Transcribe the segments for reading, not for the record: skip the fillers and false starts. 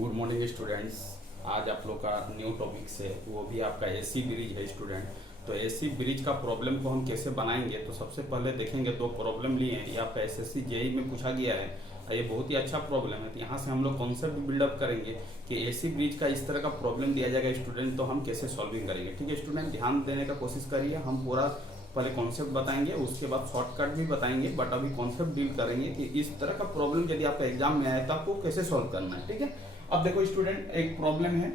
Good morning students. आज आप लोग का न्यू टॉपिक से वो भी आपका एसी ब्रिज है स्टूडेंट। तो एसी ब्रिज का प्रॉब्लम को हम कैसे बनाएंगे, तो सबसे पहले देखेंगे दो प्रॉब्लम लिए हैं। ये आपका एसएससी जेई में पूछा गया है और ये बहुत ही अच्छा प्रॉब्लम है। तो यहाँ से हम लोग कॉन्सेप्ट बिल्डअप करेंगे कि एसी ब्रिज का इस तरह का प्रॉब्लम दिया जाएगा स्टूडेंट, तो हम कैसे सॉल्विंग करेंगे। ठीक है स्टूडेंट, ध्यान देने का कोशिश करिए। हम पूरा पहले कॉन्सेप्ट बताएंगे, उसके बाद शॉर्टकट भी बताएंगे, बट अभी कॉन्सेप्ट डील करेंगे कि इस तरह का प्रॉब्लम यदि आपका एग्जाम में आए तो आपको कैसे सॉल्व करना है। ठीक है, अब देखो स्टूडेंट, एक प्रॉब्लम है।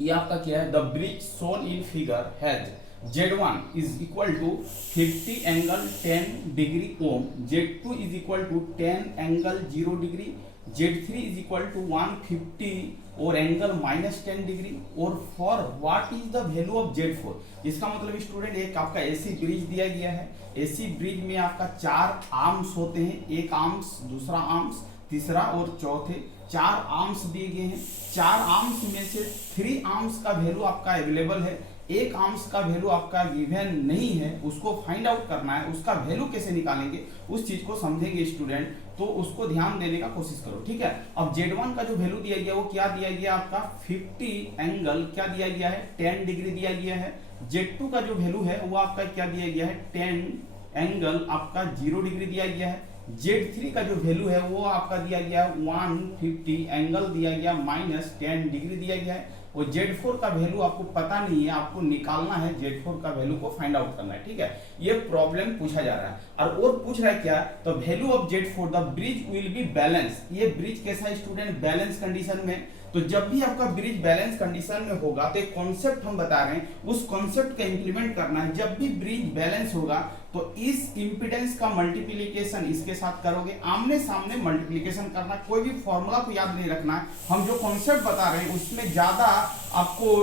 ये आपका क्या है, the bridge shown in figure has Z1 is equal to 50 angle 10 degree ohm, Z2 is equal to 10 angle 0 degree, Z3 is equal to 150 और एंगल -10 डिग्री, और for what is the value of Z4। इसका मतलब student एक आपका AC bridge दिया गया है। AC bridge में आपका 4 आर्म्स होते हैं, एक आर्म्स, दूसरा आर्म्स, तीसरा और चौथे 4 आर्म्स दिए गए हैं। 4 आर्म्स में से 3 आर्म्स का वैल्यू आपका अवेलेबल है, एक आर्म्स का वैल्यू आपका गिवन नहीं है, उसको फाइंड आउट करना है। उसका वैल्यू कैसे निकालेंगे उस चीज को समझेंगे स्टूडेंट, तो उसको ध्यान देने का कोशिश करो। ठीक है, अब Z1 का जो वैल्यू दिया गया वो क्या दिया गया आपका 50 एंगल क्या दिया गया है 10 डिग्री दिया गया है। Z2 का जो वैल्यू है वो आपका क्या दिया गया है 10 एंगल आपका 0 डिग्री दिया गया है। Z3 का जो वैल्यू है वो आपका दिया गया है 150 एंगल दिया गया -10 डिग्री दिया गया है, और Z4 का वैल्यू आपको पता नहीं है, आपको निकालना है। Z4 का वैल्यू को फाइंड आउट करना है। ठीक है, ये प्रॉब्लम पूछा जा रहा है और पूछ रहा है क्या, तो value of Z4 the bridge will be balance. ये ब्रिज कैसा है स्टूडेंट, बैलेंस कंडीशन में। तो जब भी आपका ब्रिज बैलेंस कंडीशन में होगा तो एक कॉन्सेप्ट हम बता रहे हैं, उस कॉन्सेप्ट का इंप्लीमेंट करना है। जब भी ब्रिज बैलेंस होगा तो इस इंपीडेंस का मल्टीप्लिकेशन इसके साथ करोगे, आमने सामने मल्टीप्लिकेशन करना। कोई भी फॉर्मूला को याद नहीं रखना है, हम जो कॉन्सेप्ट बता रहे हैं उसमें ज्यादा आपको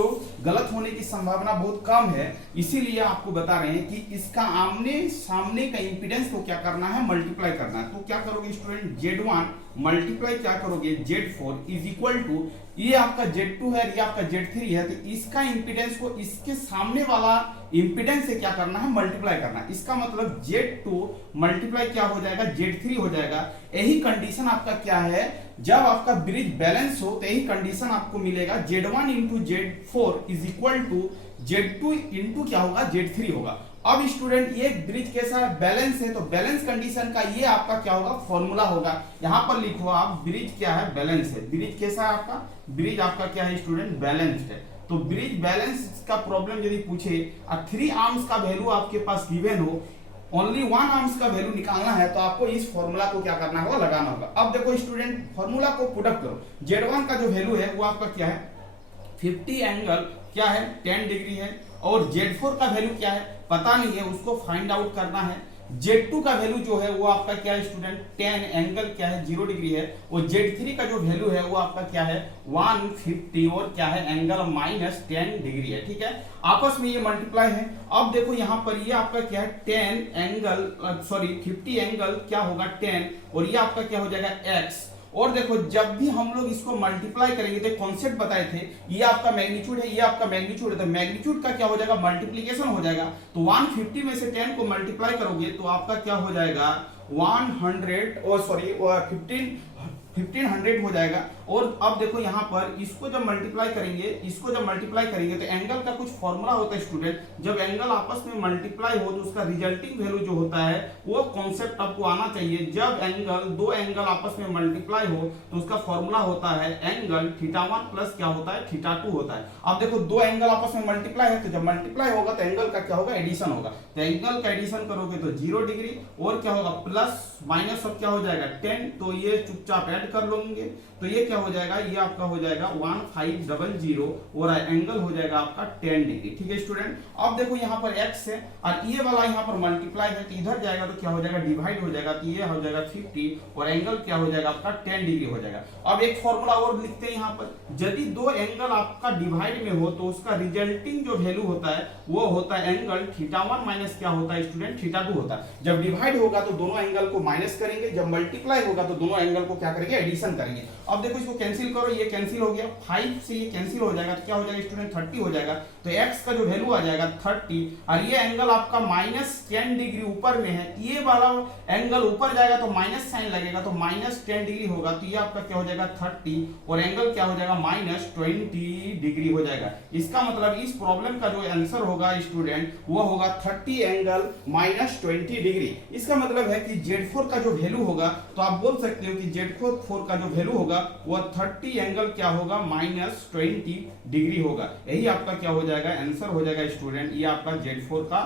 गलत होने की संभावना बहुत कम है, इसीलिए आपको बता रहे हैं कि इसका आमने सामने का इंपीडेंस को क्या करना है, मल्टीप्लाई करना है। तो क्या करोगे स्टूडेंट, Z1 मल्टीप्लाई क्या करोगे Z4 इज इक्वल टू, ये आपका Z2 है, ये आपका Z3 है, तो इसका इंपीडेंस को इसके सामने वाला इंपीडेंस से क्या करना है, मल्टीप्लाई करना है। इसका मतलब Z2 मल्टीप्लाई क्या हो जाएगा, Z3 हो जाएगा। यही कंडीशन आपका क्या है, जब आपका ब्रिज बैलेंस हो तो यही कंडीशन आपको मिलेगा, Z1 into Z4 is equal to Z2 into क्या होगा, Z3 होगा। अब स्टूडेंट ये ब्रिज कैसा है, बैलेंस है, तो बैलेंस कंडीशन का ये आपका क्या होगा, फॉर्मूला होगा। यहां पर लिखो आप, ब्रिज क्या है, बैलेंस है। ब्रिज कैसा है आपका, ब्रिज आपका क्या है स्टूडेंट, बैलेंस्ड है। तो ब्रिज बैलेंस का प्रॉब्लम यदि पूछे और 3 आर्म्स का वैल्यू आपके पास गिवन हो, ओनली 1 आर्म्स का वैल्यू निकालना है, तो आपको इस फॉर्मूला को क्या करना होगा, लगाना होगा। अब देखो स्टूडेंट, फॉर्मूला को पुट अप करो। Z1 का जो वैल्यू है वो आपका क्या है 50 एंगल क्या है 10 डिग्री है, और Z4 का वैल्यू क्या है पता नहीं है, उसको फाइंड आउट करना है। Z2 का वैल्यू जो है वो आपका क्या है स्टूडेंट 10 एंगल क्या है 0 डिग्री है, और Z3 का जो वैल्यू है वो आपका क्या है 150 और क्या है एंगल -10 डिग्री है। ठीक है, आपस में ये मल्टीप्लाई है। अब देखो यहाँ पर ये आपका क्या है 10 एंगल 50 एंगल क्या होगा 10, और ये आपका क्या हो जाएगा x। और देखो जब भी हम लोग इसको मल्टीप्लाई करेंगे, तो कॉन्सेप्ट बताए थे, ये आपका मैग्नीट्यूड है, ये आपका मैग्नीट्यूड है, तो मैग्नीट्यूड का क्या हो जाएगा, मल्टीप्लिकेशन हो जाएगा। तो 150 में से 10 को मल्टीप्लाई करोगे तो आपका क्या हो जाएगा 1500 हो जाएगा। और अब देखो यहाँ पर इसको जब मल्टीप्लाई करेंगे तो एंगल का कुछ फॉर्मूला होता है स्टूडेंट। जब एंगल आपस में मल्टीप्लाई हो तो उसका रिजल्टिंग वैल्यू जो होता है वो कॉन्सेप्ट आपको आना चाहिए। जब दो एंगल आपस में मल्टीप्लाई हो तो उसका फॉर्मूला होता है एंगल θ1 प्लस क्या होता है θ2 होता है। अब देखो दो एंगल आपस में मल्टीप्लाई है, तो जब मल्टीप्लाई होगा तो एंगल का क्या होगा, एडिशन होगा। तो एंगल का एडिशन करोगे तो 0 डिग्री और क्या होगा प्लस माइनस सब क्या हो जाएगा 10, तो ये चुपचाप ऐड कर लोगे तो ये क्या हो जाएगा, ये आपका हो जाएगा 1500 और एंगल हो जाएगा आपका 10 डिग्री। ठीक है स्टूडेंट, अब देखो यहाँ पर x है और ये वाला यहाँ पर मल्टीप्लाई है, तो इधर जाएगा तो क्या हो जाएगा डिवाइड हो जाएगा, तो ये हो जाएगा 50 और एंगल क्या हो जाएगा आपका 10 डिग्री हो जाएगा। अब एक फॉर्मूला और लिखते हैं यहाँ पर, यदि दो एंगल आपका डिवाइड में हो तो उसका रिजल्टिंग जो वैल्यू होता है वो होता है एंगल θ1 माइनस क्या होता है स्टूडेंट θ2 होता है। जब डिवाइड होगा तो दोनों एंगल को माइनस करेंगे, जब मल्टीप्लाई होगा तो दोनों एंगल को क्या करेंगे, एडिशन करेंगे। अब देखो इसको कैंसिल करो, ये कैंसिल हो गया, 5 से ये कैंसिल हो जाएगा तो क्या हो जाएगा स्टूडेंट 30 हो जाएगा। तो x का जो वैल्यू आ जाएगा 30 और ये एंगल आपका -10 डिग्री ऊपर में है, ये वाला एंगल ऊपर जाएगा तो माइनस साइन लगेगा तो -10 डिग्री होगा, तो ये आपका क्या हो जाएगा 30 और एंगल क्या हो जाएगा -20 डिग्री हो जाएगा। इसका मतलब इस प्रॉब्लम का जो आंसर होगा स्टूडेंट वो होगा 30 एंगल -20 डिग्री। इसका मतलब है कि Z4 का जो वैल्यू होगा तो आप बोल सकते हो कि Z4 का जो वैल्यू होगा वो 30 एंगल क्या होगा -20 डिग्री होगा। यही आपका क्या हो जाएगा आंसर हो जाएगा स्टूडेंट, ये आपका Z4 का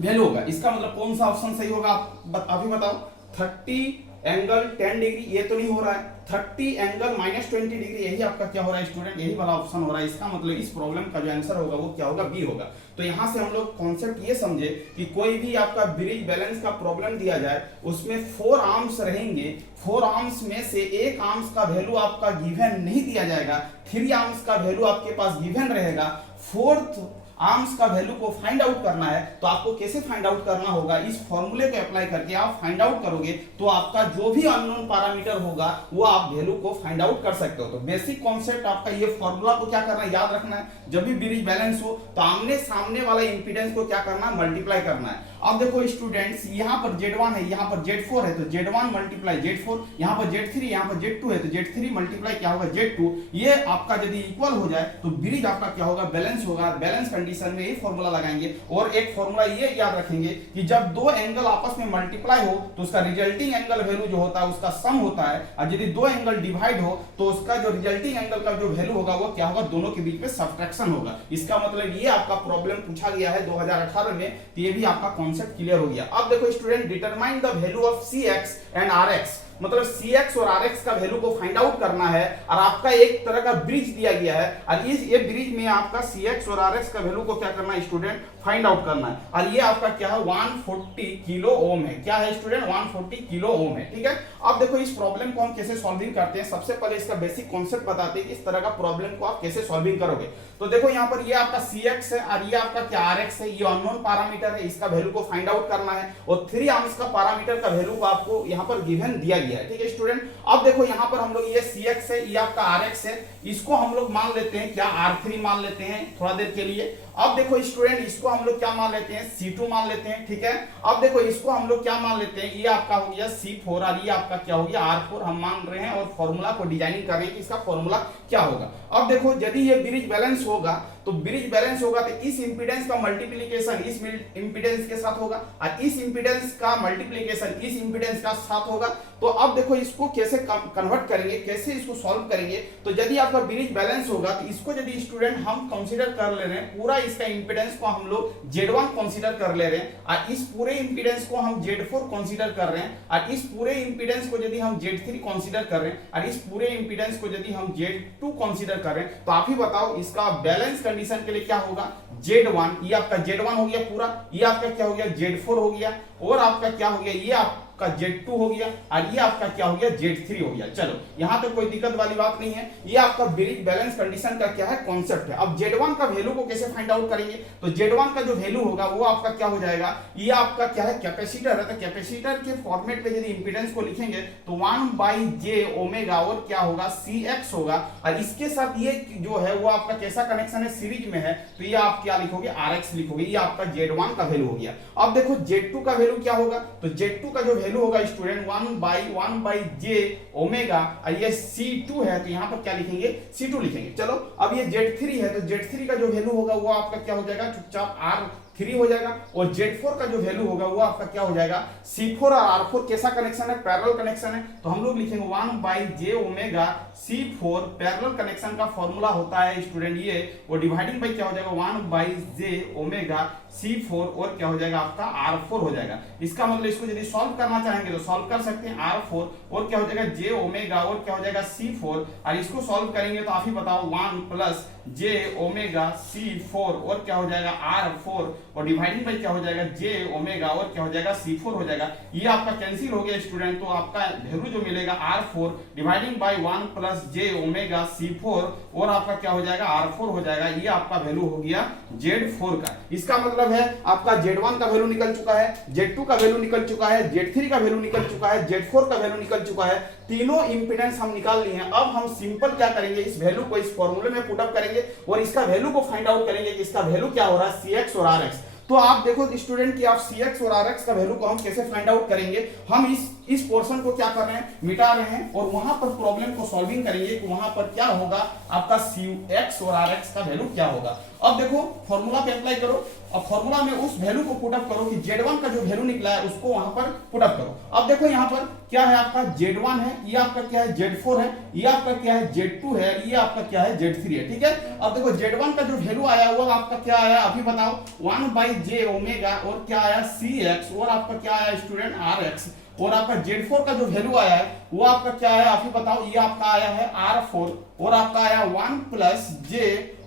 वैल्यू होगा। इसका मतलब कौन सा ऑप्शन सही होगा आप ही बताओ। 30 एंगल 10 डिग्री ये तो नहीं हो रहा है, 30 एंगल -20 डिग्री यही आपका क्या हो रहा है स्टूडेंट, यही वाला ऑप्शन हो रहा है। इसका मतलब इस प्रॉब्लम का जो आंसर होगा वो क्या होगा बी होगा। तो यहां से हम लोग कॉन्सेप्ट ये समझे कि कोई भी आपका ब्रिज बैलेंस का प्रॉब्लम दिया जाए उसमें 4 आर्म्स रहेंगे, 4 आर्म्स में से एक आर्म्स का वैल्यू आपका गिवन नहीं दिया जाएगा, 3 आर्म्स का वैल्यू आपके पास गिवन रहेगा, 4th आर्म्स का वैल्यू को फाइंड आउट करना है। तो आपको कैसे फाइंड आउट करना होगा, इस फॉर्मूले को अप्लाई करके आप फाइंड आउट करोगे तो आपका जो भी अननोन पैरामीटर होगा वो आप वैल्यू को फाइंड आउट कर सकते हो। तो बेसिक कॉन्सेप्ट आपका ये फॉर्मूला को क्या करना है याद रखना है, जब भी ब्रिज बैलेंस हो तो आमने सामने वाला इंपीडेंस को क्या करना है मल्टीप्लाई करना है। अब देखो स्टूडेंट्स यहाँ पर Z1 है, यहाँ पर Z4 है, तो Z1 मल्टीप्लाई Z4, यहाँ पर Z3, यहाँ पर Z2 है तो Z3 मल्टीप्लाई क्या होगा Z2। ये आपका यदि इक्वल हो जाए तो ब्रिज आपका क्या होगा बैलेंस होगा। बैलेंस कंडीशन में ये फॉर्मूला लगाएंगे और एक फॉर्मूला ये याद रखेंगे कि जब दो एंगल आपस में मल्टीप्लाई हो तो उसका रिजल्टिंग एंगल वैल्यू जो होता है उसका सम होता है, और यदि दो एंगल डिवाइड हो तो उसका जो रिजल्टिंग एंगल का जो वैल्यू होगा वो क्या होगा दोनों के बीच में सब्ट्रैक्शन होगा। इसका मतलब ये आपका प्रॉब्लम पूछा गया है 2018 में, तो ये भी आपका कॉन्सेप्ट क्लियर हो गया। अब देखो student determine the value of Cx and Rx, मतलब Cx और Rx का वैल्यू को फाइंड आउट करना है और आपका एक तरह का ब्रिज दिया गया है और ये ब्रिज में आपका Cx और Rx का वैल्यू को क्या करना है स्टूडेंट फाइंड आउट करना है। और ये आपका क्या है 140 किलो ओम है, क्या है स्टूडेंट 140 किलो ओम है, ठीक है। अब देखो इस प्रॉब्लम को हम कैसे सॉल्विंग करते हैं, सबसे पहले इसका बेसिक कॉन्सेप्ट बताते हैं कि इस तरह का प्रॉब्लम को आप कैसे सॉल्विंग करोगे। तो देखो यहाँ पर ये आपका Cx है और ये आपका क्या Rx है, ये अननोन पैरामीटर है, इसका वैल्यू को फाइंड आउट करना है और 3 आर्म्स का पैरामीटर का वैल्यू को आपको यहाँ पर गिवन दिया गया है, ठीक है स्टूडेंट। अब देखो यहाँ पर हम लोग ये Cx है, ये आपका Rx है, इसको हम लोग मान लेते हैं क्या R3 मान लेते हैं थोड़ा देर के लिए। अब देखो स्टूडेंट इसको हम लोग क्या मान लेते हैं C2 मान लेते हैं, ठीक है। अब देखो इसको हम लोग क्या मान लेते हैं, ये आपका हो गया C4 और ये आपका क्या हो गया R4 हम मान रहे हैं और फॉर्मूला को डिजाइनिंग कर रहे हैं कि इसका फॉर्मूला क्या होगा। अब देखो यदि ये ब्रिज बैलेंस होगा तो ब्रिज बैलेंस होगा तो इस इंपीडेंस का मल्टीप्लिकेशन इस इंपीडेंस के साथ होगा और इस इंपीडेंस का मल्टीप्लिकेशन इस इंपीडेंस का साथ होगा। तो अब देखो इसको कैसे कन्वर्ट करेंगे, कैसे इसको सॉल्व करेंगे। तो यदि आपका ब्रिज बैलेंस होगा तो इसको यदि स्टूडेंट हम कंसीडर कर ले रहे हैं, पूरा इसका इंपीडेंस को हम लोग Z1 कंसीडर कर ले रहे हैं और इस पूरे इंपीडेंस को हम Z4 कंसीडर कर रहे हैं और इस पूरे इंपीडेंस को यदि हम Z3 कंसीडर कर रहे हैं और इस पूरे इंपीडेंस को यदि हम Z2 कंसीडर कर रहे हैं, तो आप ही बताओ इसका बैलेंस कंडीशन के लिए क्या होगा। Z1 ये आपका Z1 हो गया पूरा, ये आपका क्या हो गया Z4 हो गया और आपका क्या हो गया ये आपका Z2 हो गया और ये आपका क्या हो गया Z3 हो गया। चलो यहाँ तो कोई दिक्कत वाली बात नहीं है, ये आपका ब्रिज बैलेंस कंडीशन का क्या है कॉन्सेप्ट है। अब Z1 का वैल्यू को कैसे फाइंड आउट करेंगे, तो Z1 का जो वैल्यू होगा वो आपका क्या हो जाएगा, ये आपका क्या है कैपेसिटर है, तो कैपेसिटर के फॉर्मेट में यदि इंपीडेंस को लिखेंगे तो 1/j ओमेगा और क्या होगा Cx होगा और इसके साथ ये जो है वो आपका कैसा कनेक्शन है सीरीज में है, तो ये आप क्या लिखोगे Rx लिखोगे, ये आपका Z1 का वैल्यू हो गया। अब देखो Z2 का वैल्यू क्या होगा, तो Z2 का जो वैल्यू होगा स्टूडेंट 1/j ओमेगा और ये C2 है तो यहाँ पर क्या लिखेंगे C2 लिखेंगे। चलो अब ये Z3 है तो Z3 का जो वैल्यू होगा वो आपका क्या हो जाएगा चुपचाप R3 हो जाएगा और Z4 का जो वैल्यू होगा वो आपका क्या हो जाएगा C4 और R4 कैसा कनेक्शन है पैरेलल कनेक्शन है, तो हम लोग लिखेंगे 1/j omega C4 parallel connection का फॉर्मूला होता है स्टूडेंट ये, और डिवाइडिंग बाय क्या हो जाएगा 1/j ओमेगा C4 और क्या हो जाएगा आपका R4 हो जाएगा। इसका मतलब इसको यदि सॉल्व करना चाहेंगे तो सॉल्व कर सकते हैं R4 और क्या हो जाएगा j ओमेगा और क्या हो जाएगा C4 और इसको सॉल्व करेंगे तो आप ही बताओ 1 + j ओमेगा C4 और क्या हो जाएगा R4 और डिवाइडिंग बाय क्या हो जाएगा j ओमेगा और क्या हो जाएगा C4 हो जाएगा। ये आपका कैंसिल हो गया स्टूडेंट, तो आपका वैल्यू जो मिलेगा R4 dividing by 1 + j omega C4 और आपका क्या हो जाएगा R4 हो जाएगा, ये आपका वैल्यू हो गया Z4 का। इसका मतलब है आपका Z1 का वैल्यू निकल चुका है, Z2 का वैल्यू निकल चुका है, Z3 का वैल्यू निकल चुका है, Z4 का वैल्यू निकल चुका है, तीनों इंपीडेंस हम निकाल लिए हैं। अब हम सिंपल क्या करेंगे, इस वैल्यू को इस फॉर्मूले में पुट अप करेंगे और इसका वैल्यू को फाइंड आउट करेंगे कि इसका वैल्यू क्या हो रहा है, Cx और Rx। तो आप देखो स्टूडेंट कि आप Cx और Rx का वैल्यू को हम कैसे फाइंड आउट करेंगे। हम इस पोर्शन को क्या कर रहे हैं, मिटा रहे हैं और वहां पर प्रॉब्लम को सॉल्विंग करेंगे कि वहां पर क्या होगा, आपका Cx और Rx का वैल्यू क्या होगा। अब देखो फॉर्मूला पे अप्लाई करो, अब फॉर्मूला में उस वैल्यू को पुट अप करो कि Z1 का जो वैल्यू निकला है उसको वहां पर पुट अप करो। अब देखो यहाँ पर क्या है, आपका Z1 है, ये आपका क्या है Z4 है, ये आपका क्या है Z2 है, ये आपका क्या है Z3 है, ठीक है। अब देखो Z1 का जो वैल्यू आया वो आपका क्या आया, अभी बताओ 1/j ओमेगा और क्या आया Cx और आपका क्या आया स्टूडेंट Rx और आपका Z4 का जो वैल्यू आया है वो आपका क्या है, आप ही बताओ, ये आपका आया है R4 और आपका आया 1+j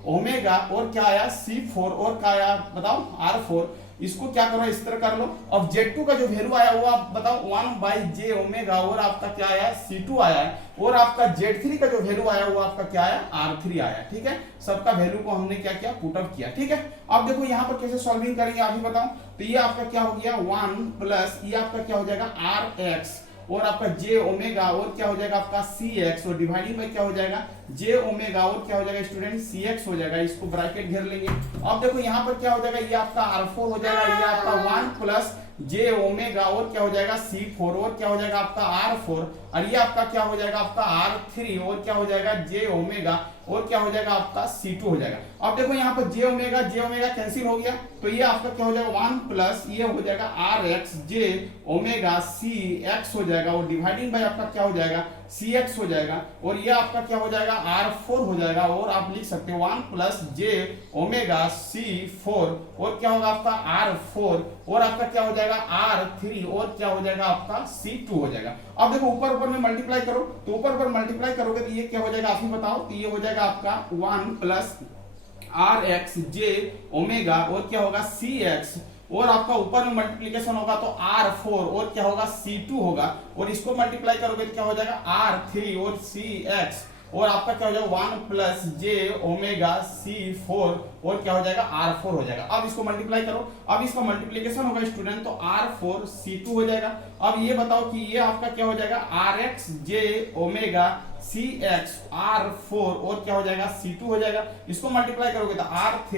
ओमेगा और क्या आया C4 और क्या आया बताओ R4। इसको क्या करो, इस तरह कर लो। अब Z2 का जो वैल्यू आया वो आप बताओ 1/j ओमेगा और आपका क्या आया C2 आया है और आपका Z3 का जो वैल्यू आया वो आपका क्या आया R3 आया, ठीक है। सबका वैल्यू को हमने क्या किया, पुट अप किया, ठीक है। अब देखो यहाँ पर कैसे सॉल्विंग करेंगे आप ही बताओ। तो ये आपका क्या हो गया 1+ ये आपका क्या हो जाएगा Rx और आपका j ओमेगा और क्या हो जाएगा आपका Cx और डिवाइडिंग बाय क्या हो जाएगा j ओमेगा और क्या हो जाएगा स्टूडेंट Cx हो जाएगा। इसको ब्रैकेट घेर लेंगे। अब देखो यहाँ पर क्या हो जाएगा, ये आपका R4 हो जाएगा, ये आपका 1+j ओमेगा और क्या हो जाएगा C4 और क्या हो जाएगा आपका R4 और ये आपका क्या हो जाएगा आपका R3 और क्या हो जाएगा j ओमेगा और क्या हो जाएगा आपका C2 हो जाएगा। अब देखो यहाँ पर j ओमेगा कैंसिल हो गया तो ये आपका क्या हो जाएगा 1+ ये हो जाएगा Rx j ओमेगा Cx हो जाएगा और डिवाइडिंग बाय आपका क्या हो जाएगा Cx हो जाएगा और ये आपका क्या हो जाएगा R4 हो जाएगा और आप लिख सकते हो 1+j ओमेगा C4 और क्या होगा आपका R4 और आपका क्या हो जाएगा R3 और क्या हो जाएगा आपका C2 हो जाएगा। अब देखो ऊपर ऊपर में मल्टीप्लाई करो तो ऊपर ऊपर मल्टीप्लाई करोगे तो ये क्या हो जाएगा आप ही बताओ। तो ये हो जाएगा आपका 1+Rx j ओमेगा और क्या होगा Cx और आपका ऊपर में मल्टीप्लिकेशन होगा तो R4 और क्या होगा C2 होगा और इसको मल्टीप्लाई करोगे तो क्या हो जाएगा R3 और Cx और आपका क्या हो जाएगा 1+j ओमेगा C4 और क्या हो जाएगा R4 हो जाएगा। अब इसको मल्टीप्लाई करो, अब इसका मल्टीप्लिकेशन होगा स्टूडेंट तो R4 C2 हो जाएगा। अब ये बताओ कि ये आपका क्या हो जाएगा Rx j omega Cx R4 और क्या हो जाएगा C2 हो जाएगा। इसको मल्टीप्लाई करोगे तो R3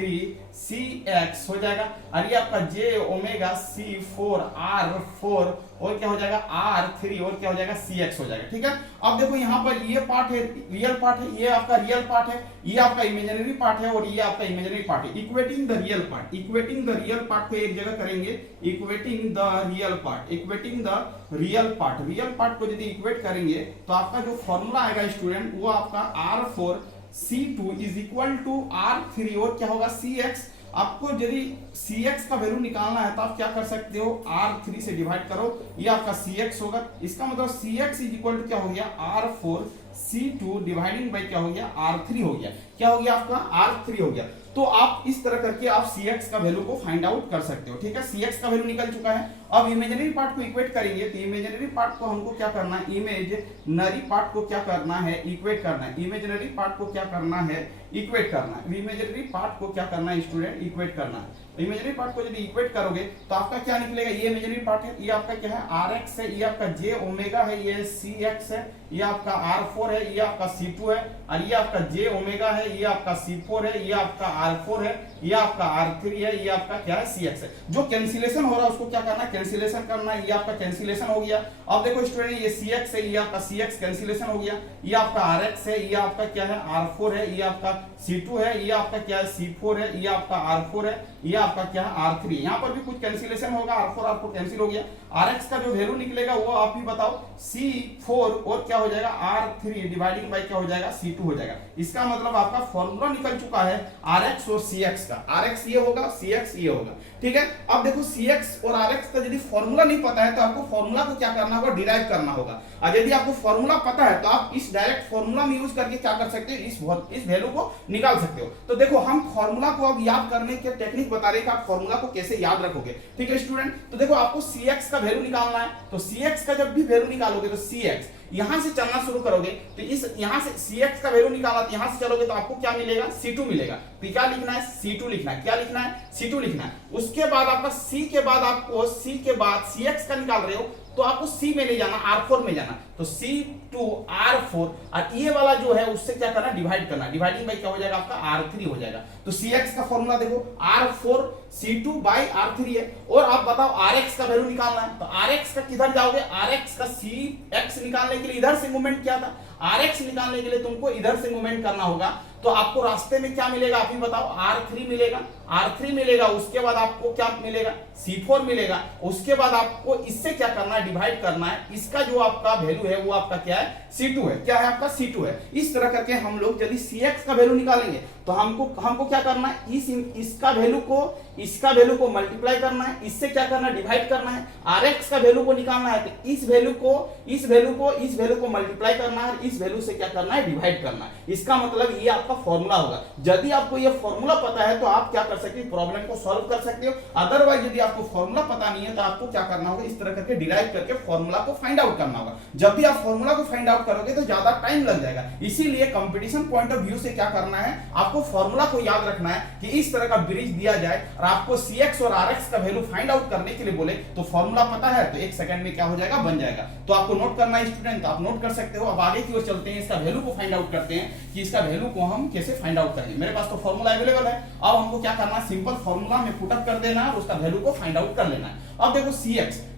Cx हो जाएगा और ये आपका j ओमेगा C4 R4 और क्या हो जाएगा R3 और क्या हो जाएगा Cx हो जाएगा, ठीक है। अब देखो यहाँ पर ये पार्ट है रियल पार्ट है, ये आपका रियल पार्ट है, ये आपका इमेजिनरी पार्ट है और ये आपका इमेजिनरी पार्ट है। Equating the real part, equating the real part को एक जगह करेंगे, equating the real part, equating the real part, real part को यदि इक्वेट करेंगे तो आपका जो फॉर्मूला आएगा स्टूडेंट वो आपका R4 C2 is equal to R3 और क्या होगा Cx। आपको यदि Cx का वैल्यू निकालना है तो आप क्या कर सकते हो R3 से डिवाइड करो, ये आपका Cx होगा। इसका मतलब Cx इज इक्वल टू क्या हो गया R4 C2 डिवाइडिंग बाय क्या हो गया R3 हो गया। क्या हो गया आपका R3 हो गया। तो आप इस तरह करके आप Cx का वैल्यू को फाइंड आउट कर सकते हो, ठीक है। Cx का वैल्यू निकल चुका है। अब इमेजिनरी पार्ट को इक्वेट करेंगे तो इमेजिनरी पार्ट को हमको क्या करना है, इमेजिनरी पार्ट को क्या करना है, इक्वेट करना है। इमेजिनरी पार्ट को क्या करना है, इक्वेट करना है। इमेजिनरी पार्ट को क्या करना है स्टूडेंट, इक्वेट करना है। इमेजिनरी पार्ट को यदि इक्वेट करोगे तो आपका क्या निकलेगा, ये इमेजिनरी पार्ट है, ये आपका क्या है Rx है, ये आपका j ओमेगा है, ये Cx है, ये आपका R4 है, ये आपका C2 है और ये आपका j ओमेगा है, ये आपका C4 है, ये आपका R4 है, ये आपका R3 है, ये आपका क्या है Cx है। जो कैंसिलेशन हो रहा है उसको क्या करना है, कैंसिलेशन करना है। ये आपका कैंसिलेशन हो गया। अब देखो स्टूडेंट ये Cx है, ये आपका Cx कैंसिलेशन हो गया, ये आपका Rx है, ये आपका क्या है R4 है, ये आपका C2 है, ये आपका क्या है C4 है, ये आपका R4 है, ये आपका क्या है R3। यहाँ पर भी कुछ कैंसिलेशन होगा, R4 कैंसिल हो गया। Rx का जो वैल्यू निकलेगा वो आप ही बताओ C4 और क्या हो जाएगा R3 डिवाइडिंग बाय क्या हो जाएगा C2 हो जाएगा। इसका मतलब आपका फॉर्मूला निकल चुका है Rx और Cx का। Rx ये होगा, Cx ये होगा, ठीक है। अब देखो Cx और Rx का यदि फॉर्मूला नहीं पता है तो आपको फॉर्मूला को क्या करना होगा, डिराइव करना होगा। और यदि आपको फॉर्मूला पता है तो आप इस डायरेक्ट फॉर्मूला में यूज करके क्या कर सकते हो, इस वैल्यू को निकाल सकते हो। तो देखो हम फॉर्मूला को अब याद करने के टेक्निक बता रहे हैं कि आप फॉर्मूला को कैसे याद रखोगे, ठीक है स्टूडेंट। तो देखो आपको Cx का वैल्यू निकालना है तो Cx का जब भी वैल्यू निकालोगे तो Cx यहां से चलना शुरू करोगे तो इस यहां से Cx का वैल्यू निकाला तो यहां से चलोगे तो आपको क्या मिलेगा, C2 मिलेगा। तो क्या लिखना है, C2 लिखना है। क्या लिखना है, C2 लिखना है। उसके बाद आपका C के बाद आपको C के बाद Cx का निकाल रहे हो तो आपको सी में नहीं जाना, R4 में जाना। तो C2 R4 और ये वाला जो है उससे क्या करना, डिवाइड करना। डिवाइडिंग बाई क्या हो जाएगा आपका R3 हो जाएगा। तो CX का फॉर्मूला देखो R4 C2 बाई R3 है। और आप बताओ RX का वैल्यू निकालना है, तो RX का किधर जाओगे, RX का CX निकालने के लिए इधर से मूवमेंट किया था, RX निकालने के लिए तुमको इधर से मूवमेंट करना होगा। तो आपको रास्ते में क्या मिलेगा आप ही बताओ, R3 मिलेगा, R3 मिलेगा, उसके बाद आपको क्या मिलेगा, C4 मिलेगा। उसके बाद आपको इससे क्या करना है, डिवाइड करना है। इसका जो आपका वैल्यू है वो आपका क्या है, C2 है। क्या है आपका, C2 है। इस तरह करके हम लोग यदि CX का वैल्यू निकालेंगे तो हमको क्या करना है, इसका वैल्यू को मल्टीप्लाई करना है, इससे क्या करना है, डिवाइड करना है। RX का वैल्यू को निकालना है तो इस वैल्यू को मल्टीप्लाई करना है, इस वैल्यू से क्या करना है, डिवाइड करना है। इसका मतलब ये आपका फॉर्मूला होगा। यदि आपको ये फॉर्मूला पता है तो आप क्या कर सकते हो, प्रॉब्लम को सॉल्व कर सकते हो। अदरवाइज यदि आपको फॉर्मूला पता नहीं है तो आपको क्या करना होगा, इस तरह करके डिराइव करके फॉर्मूला को फाइंड आउट करना होगा। जब भी आप फॉर्मूला को फाइंड आउट करोगे तो ज्यादा टाइम लग जाएगा। इसीलिए कंपटीशन पॉइंट ऑफ व्यू से क्या करना है, आपको फॉर्मूला को याद रखना है कि इस तरह का ब्रिज दिया जाए और आपको CX और RX का वैल्यू फाइंड आउट करने के लिए बोले तो फॉर्मूला पता है तो 1 सेकंड में क्या हो जाएगा, बन जाएगा। तो आपको नोट करना है स्टूडेंट, तो आप नोट कर सकते हो। अब आगे की ओर चलते हैं, इसका वैल्यू को फाइंड आउट करते हैं कि इसका वैल्यू को हम कैसे फाइंड आउट करेंगे। मेरे पास तो फॉर्मूला अवेलेबल है। अब हमको क्या करना है, सिंपल फॉर्मूला में पुट अप कर देना है और उसका वैल्यू को फाइंड आउट कर लेना है। अब देखो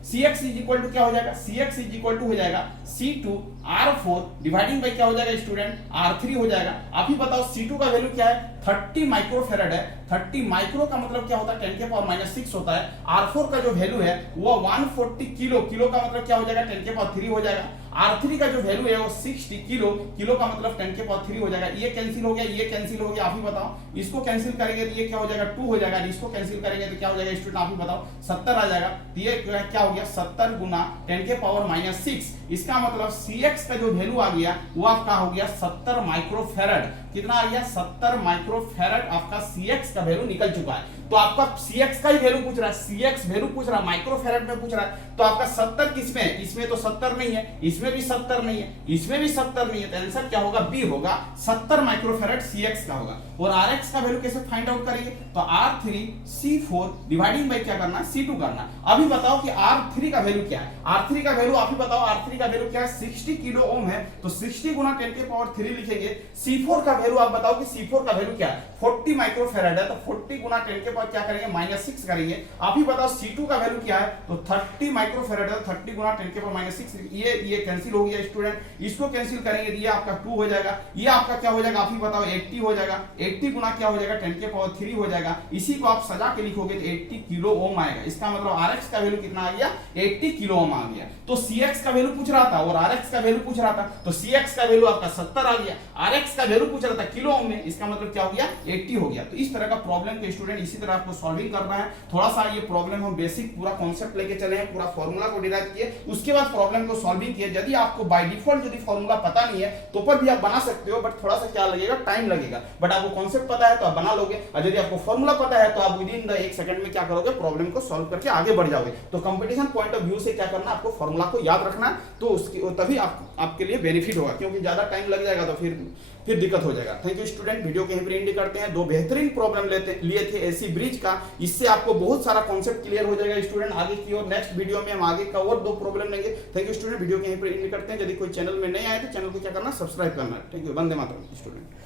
CX इज इक्वल टू क्या हो जाएगा, CX इज इक्वल टू हो जाएगा C2 R4 डिवाइडिंग बाई क्या हो जाएगा स्टूडेंट, R3 हो जाएगा। आप ही बताओ C2 का वैल्यू क्या है, 30 माइक्रोफैराड है। 30 माइक्रो का मतलब क्या होता है, 10 के पावर -6 होता है। R4 का जो वैल्यू है वो 140 किलो, किलो का मतलब क्या हो जाएगा, 10 के पावर 3 हो जाएगा। R3 का जो वैल्यू है वो 60 किलो, किलो का मतलब 10 के पावर 3 हो जाएगा। ये कैंसिल हो गया, ये कैंसिल हो गया। आप ही बताओ, इसको कैंसिल करेंगे तो ये क्या हो जाएगा, 2 हो जाएगा। इसको कैंसिल करेंगे तो क्या हो जाएगा स्टूडेंट, आप ही बताओ, 70 आ जाएगा। तो ये क्या हो गया, 70 गुना 10 के पावर -6। इसका मतलब CX का जो वैल्यू आ गया वो आपका हो गया 70 माइक्रोफैराड। कितना आ गया, 70 माइक्रोफैराड आपका CX का वैल्यू निकल चुका है। तो आपका CX का ही वैल्यू पूछ रहा है, CX वैल्यू पूछ रहा है, माइक्रोफैराड में पूछ रहा है। तो आपका 70 किसमें है, इसमें तो 70 नहीं है, इसमें भी 70 नहीं है, इसमें भी 70 नहीं है। तो आंसर क्या होगा, बी होगा, 70 माइक्रोफैराड CX का होगा। और RX का वैल्यू कैसे फाइंड आउट करेंगे, तो R3 C4 डिवाइडिंग बाई क्या करना, C2 करना। अभी बताओ कि R3 का वैल्यू क्या है। R3 का वैल्यू आप ही बताओ, R3 का वैल्यू क्या है, 60 किलो ओम है। तो 60 गुना 10 के पावर 3 लिखेंगे। C4 का वैल्यू आप बताओ कि C4 का वैल्यू क्या है, 40 माइक्रोफैराड है। तो 40 गुना 10 के पावर क्या करेंगे, -6 करेंगे। आप ही बताओ C2 का वैल्यू क्या है, तो 30 माइक्रोफैराड है। 30 गुना 10 के पावर -6, ये कैंसिल हो गया स्टूडेंट। इसको कैंसिल करेंगे तो ये आपका 2 हो जाएगा। ये आपका क्या हो जाएगा, आप ही बताओ, 80 हो जाएगा। 80 गुना क्या हो जाएगा, 10 के पावर 3 हो जाएगा। इसी को आप सजा के लिखोगे तो 80 किलो ओम आएगा। इसका मतलब RX का वैल्यू कितना आ गया, 80 किलो ओम आ गया। तो CX का वैल्यू पूछ रहा था और RX का वैल्यू पूछ रहा था। तो CX का वैल्यू आपका 70 आ गया, RX का वैल्यू पूछ रहा था किलो ओम में। इसका मतलब क्या हो गया, 80 हो गया। तो इस तरह का प्रॉब्लम के स्टूडेंट इसी तरह आपको सॉल्विंग करना है। थोड़ा सा ये प्रॉब्लम हम बेसिक पूरा कॉन्सेप्ट लेके चले हैं, पूरा फॉर्मूला को डिराइव किए, उसके बाद प्रॉब्लम को सॉल्विंग किए। यदि आपको बाय डिफॉल्ट यदि फॉर्मूला पता नहीं है तो पर भी आप बना सकते हो, बट थोड़ा सा क्या लगेगा, टाइम लगेगा। बट आपको कॉन्सेप्ट पता है तो आप बना लोगे। और यदि आपको फॉर्मूला पता है तो आप विद इन द 1 सेकंड में क्या करोगे, प्रॉब्लम को सॉल्व करके आगे बढ़ जाओगे। तो कंपटीशन पॉइंट ऑफ व्यू से क्या करना, आपको फॉर्मूला को याद रखना, तो उसकी तभी आपके लिए बेनिफिट होगा। क्योंकि ज्यादा टाइम लग जाएगा तो फिर दिक्कत हो जाएगा। थैंक यू स्टूडेंट, वीडियो के यहीं पर एंड करते हैं। 2 बेहतरीन प्रॉब्लम लिए थे एसी ब्रिज का, इससे आपको बहुत सारा कॉन्सेप्ट क्लियर हो जाएगा स्टूडेंट। आगे की और नेक्स्ट वीडियो में हम आगे का और 2 प्रॉब्लम लेंगे। थैंक यू स्टूडेंट, वीडियो के यहीं पर एंड करते हैं। यदि कोई चैनल में नहीं आए तो चैनल को क्या करना, सब्सक्राइब करना। Thank you, Vande Mataram student.